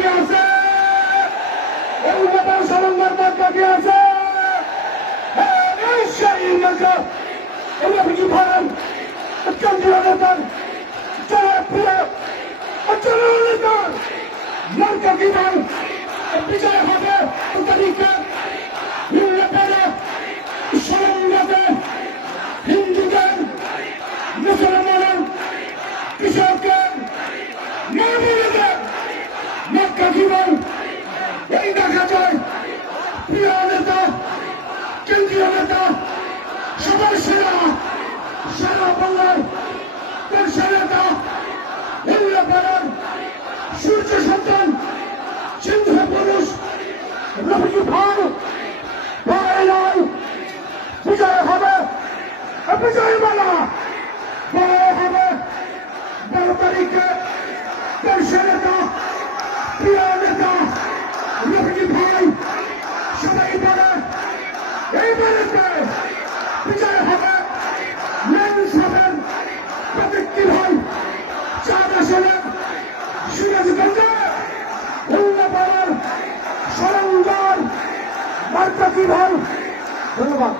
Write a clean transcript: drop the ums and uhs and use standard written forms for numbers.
কি আছে? এই নেতার সরঙ্গার মার্কা কি আছে? সেই নেতা কি ভারত কেন্দ্রীয় নেতার জনপ্রিয় নেতার মার্কা কি ভাই বিজয় হবে তারিখে সরঙ্গাতে হিন্দুদের মুসলমানের কৃষকের মেয়েদের মার্কা কি ভাই এই দেখা যায় প্রিয় নেতা কেন্দ্রীয় নেতা সবার সেরা সারা বাংলার দেশের নেতা উল্লেখের সূর্য সন্তান সিন্ধু পুরুষ রবি ভাই বিজয় হবে বিজয় মালা হবে 12 তারিখে দেশের নেতা প্রিয় নেতা রবি ভাই সবাই বলে এই বাড়িতে বিজয় হবে লেন্স হবেন প্রতীকী ভাই 4 আসনের সিরাজগঞ্জে উল্লাপাড়ার সরঙ্গার বার্তা কি ভাই ধন্যবাদ।